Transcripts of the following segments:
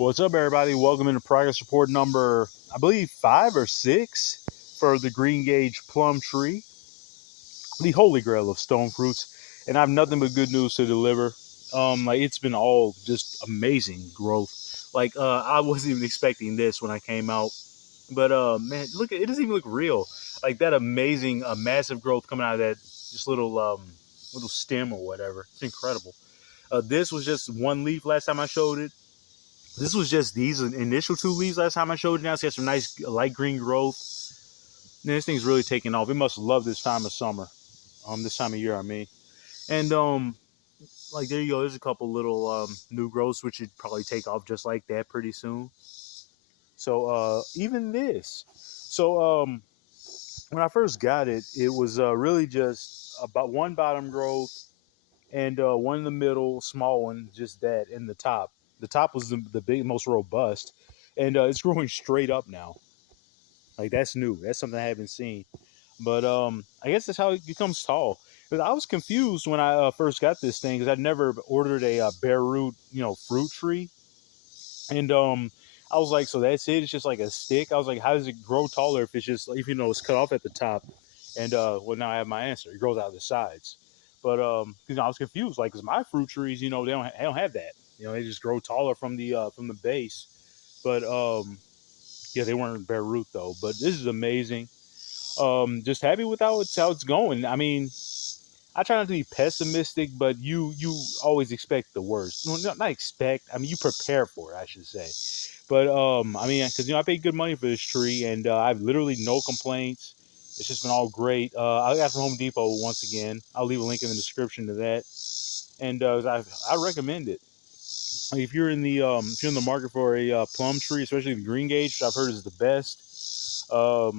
What's up, everybody? Welcome into progress report number, I believe, 5 or 6 for the Greengage Plum tree, the holy grail of stone fruits. And I have nothing but good news to deliver. It's been all just amazing growth. I wasn't even expecting this when I came out, but man, look, it doesn't even look real. Like that amazing, massive growth coming out of that just little stem or whatever. It's incredible. This was just one leaf last time I showed it. This was just these initial 2 leaves last time I showed it. Now it's got some nice light green growth. And this thing's really taking off. It must love this time of summer. This time of year, I mean. And like there you go. There's a couple little new growths which should probably take off just like that pretty soon. So even this. So when I first got it, it was really just about one bottom growth and one in the middle, small one, just that, and the top. The top was the big, most robust, and it's growing straight up now. Like that's new. That's something I haven't seen. But I guess that's how it becomes tall. Because I was confused when I first got this thing because I'd never ordered a bare root, fruit tree, and I was like, so that's it. It's just like a stick. I was like, how does it grow taller if it's just if it's cut off at the top? And well, now I have my answer. It grows out of the sides. But I was confused, like, cause my fruit trees, they don't have that. They just grow taller from the base. But yeah, they weren't bare root though. But this is amazing. Just happy with how it's going. I mean, I try not to be pessimistic, but you always expect the worst. No, not expect. I mean, you prepare for it, I should say. But I mean, because I paid good money for this tree, and I've literally no complaints. It's just been all great. I got from Home Depot once again. I'll leave a link in the description to that, and I recommend it. If you're in the market for a plum tree, especially the Greengage, which I've heard is the best, I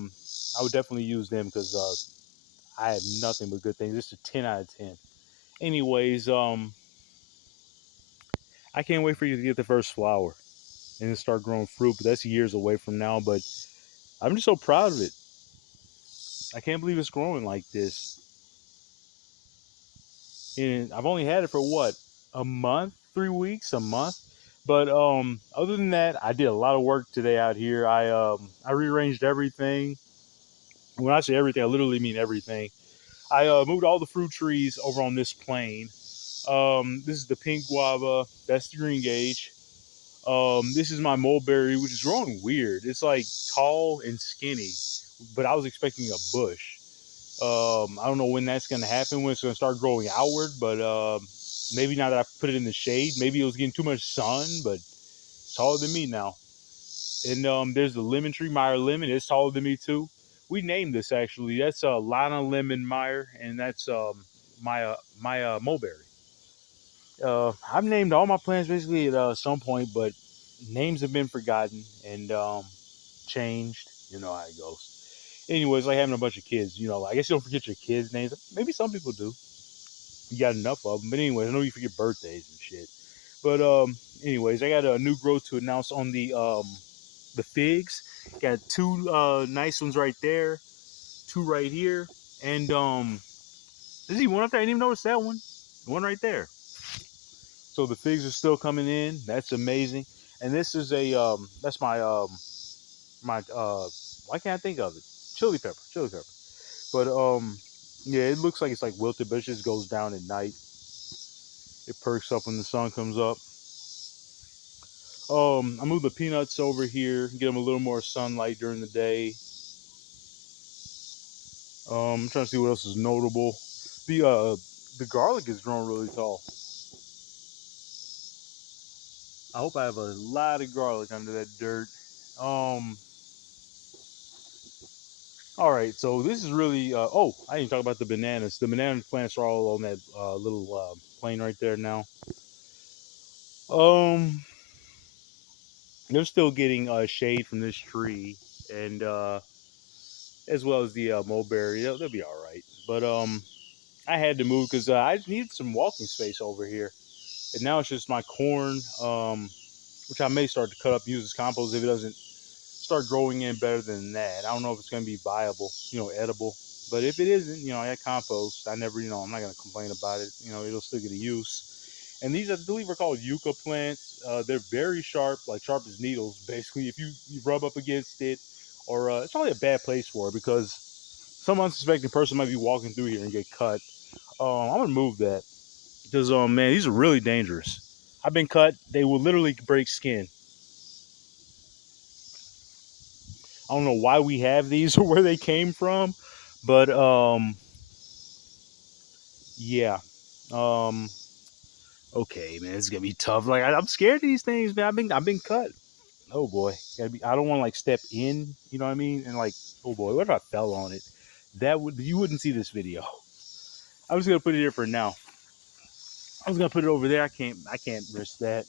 would definitely use them because I have nothing but good things. This is a 10 out of 10. Anyways, I can't wait for you to get the first flower and then start growing fruit, but that's years away from now. But I'm just so proud of it. I can't believe it's growing like this. And I've only had it for what, a month, 3 weeks, a month. But other than that, I did a lot of work today out here. I rearranged everything. When I say everything, I literally mean everything. I moved all the fruit trees over on this plane. This is the pink guava. That's the Greengage. This is my mulberry, which is growing weird. It's like tall and skinny, but I was expecting a bush. I don't know when that's going to happen, when it's going to start growing outward, but maybe now that I put it in the shade, maybe it was getting too much sun, but it's taller than me now. And there's the lemon tree, Meyer Lemon. It's taller than me too. We named this actually. That's Lana Lemon Meyer, and that's my mulberry. I've named all my plants basically at some point, but names have been forgotten and changed. You know how it goes. Anyways, like having a bunch of kids. I guess you don't forget your kids' names. Maybe some people do. You got enough of them. But anyways, I know you forget birthdays and shit. But anyways, I got a new growth to announce on the figs. Got two nice ones right there, two right here, and there's even one up there. I didn't even notice that one. One right there. So the figs are still coming in. That's amazing. And this is that's my why can't I think of it? Chili pepper. But yeah, it looks like it's like wilted, but it just goes down at night. It perks up when the sun comes up. I move the peanuts over here, get them a little more sunlight during the day. I'm trying to see what else is notable. The garlic is growing really tall. I hope I have a lot of garlic under that dirt. Um, all right, so this is really. Oh, I didn't talk about the bananas. The banana plants are all on that little plane right there now. Um, they're still getting shade from this tree, and as well as the mulberry. They'll be all right. But I had to move because I needed some walking space over here, and now it's just my corn, which I may start to cut up, use as compost if it doesn't start growing in better than that. I don't know if it's going to be viable, edible. But if it isn't, I got compost. I never, I'm not going to complain about it. It'll still get a use. And these, I believe, are called yucca plants. They're very sharp, like sharp as needles. Basically, if you rub up against it, or it's probably a bad place for it because some unsuspecting person might be walking through here and get cut. I'm gonna move that because man, these are really dangerous. I've been cut; they will literally break skin. I don't know why we have these or where they came from, but yeah. Um, okay, man, it's gonna be tough. Like I'm scared of these things, man. I've been cut. Oh boy, gotta be. I don't want to like step in. You know what I mean? And like, oh boy, what if I fell on it? That would you wouldn't see this video. I'm just gonna put it here for now. I was gonna put it over there. I can't risk that.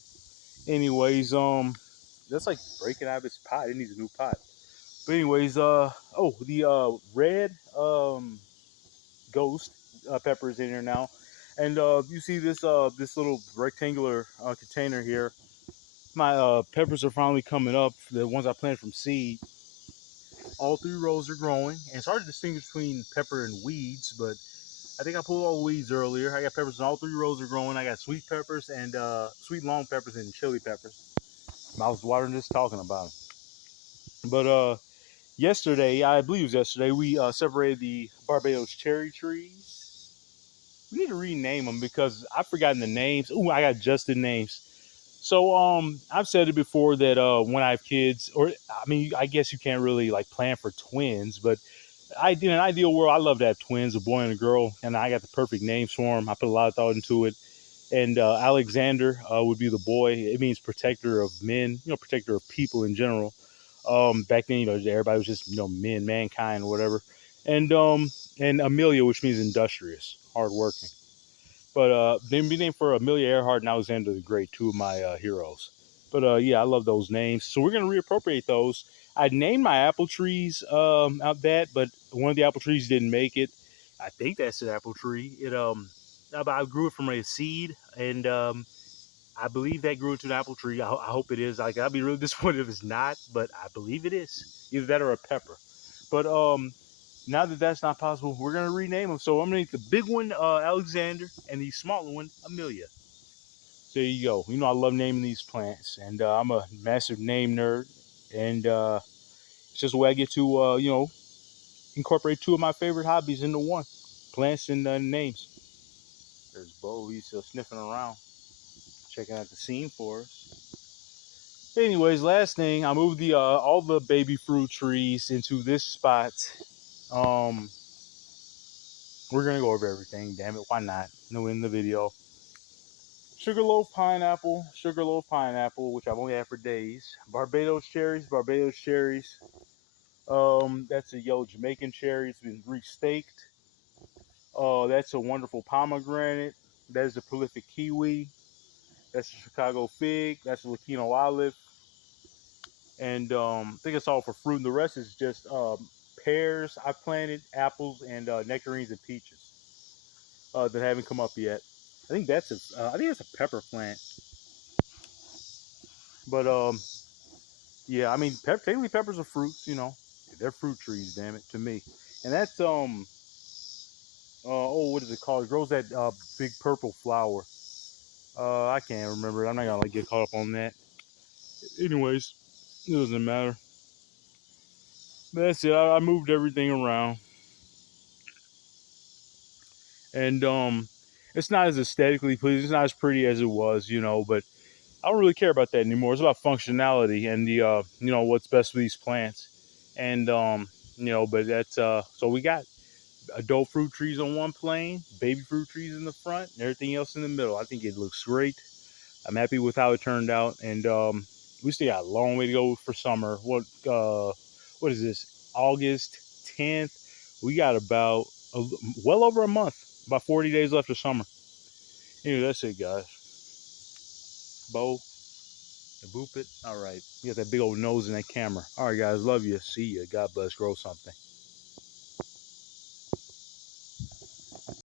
Anyways, that's like breaking out of its pot. It needs a new pot. But anyways, oh, the red ghost pepper is in here now, and you see this little rectangular container here. My peppers are finally coming up. The ones I planted from seed. All three rows are growing, and it's hard to distinguish between pepper and weeds, but I think I pulled all the weeds earlier. I got peppers in all three rows are growing. I got sweet peppers and sweet long peppers and chili peppers. Mouth's watering just talking about them. But yesterday, I believe it was yesterday, we separated the Barbados cherry trees. We need to rename them because I've forgotten the names. Ooh, I got just the names. So I've said it before that when I have kids, or I mean, I guess you can't really like plan for twins, but in an ideal world, I love to have twins, a boy and a girl, and I got the perfect names for them. I put a lot of thought into it. And Alexander would be the boy. It means protector of men, protector of people in general. Back then, everybody was just men, mankind, whatever. And Amelia, which means industrious, hardworking. But they be named for Amelia Earhart and Alexander the Great, two of my heroes. But yeah, I love those names. So we're gonna reappropriate those. I named my apple trees out that, but one of the apple trees didn't make it. I think that's an apple tree. I grew it from a seed, and I believe that grew into an apple tree. I hope it is. Like I'd be really disappointed if it's not, but I believe it is. Either that or a pepper. But now that that's not possible, we're gonna rename them. So I'm gonna make the big one Alexander and the smaller one Amelia. So there you go. I love naming these plants, and I'm a massive name nerd, and it's just a way I get to incorporate two of my favorite hobbies into one: plants and names. There's Bo. He's still sniffing around, checking out the scene for us. Anyways, last thing, I moved the all the baby fruit trees into this spot. Um, we're gonna go over everything. Damn it, why not? No, in the video. Sugarloaf pineapple, which I've only had for days. Barbados cherries, Barbados cherries. That's a yellow Jamaican cherry. It's been restaked. That's a wonderful pomegranate. That is a prolific kiwi. That's a Chicago fig. That's a Latino olive. And I think it's all for fruit. And the rest is just pears I planted, apples, and nectarines and peaches that haven't come up yet. I think that's a pepper plant. But yeah, I mean, technically peppers are fruits. They're fruit trees. Damn it, to me. And that's oh, what is it called? It grows that big purple flower. I can't remember. I'm not gonna like get caught up on that. Anyways, it doesn't matter. That's it. I moved everything around, and it's not as aesthetically pleasing. It's not as pretty as it was, But I don't really care about that anymore. It's about functionality and the what's best for these plants, and But that's so we got adult fruit trees on one plane, baby fruit trees in the front, and everything else in the middle. I think it looks great. I'm happy with how it turned out, and we still got a long way to go for summer. What is this? August 10th. We got about well over a month, about 40 days left of summer. Anyway, that's it, guys. Bo, boop it. All right, you got that big old nose in that camera. All right, guys, love you. See you. God bless. Grow something.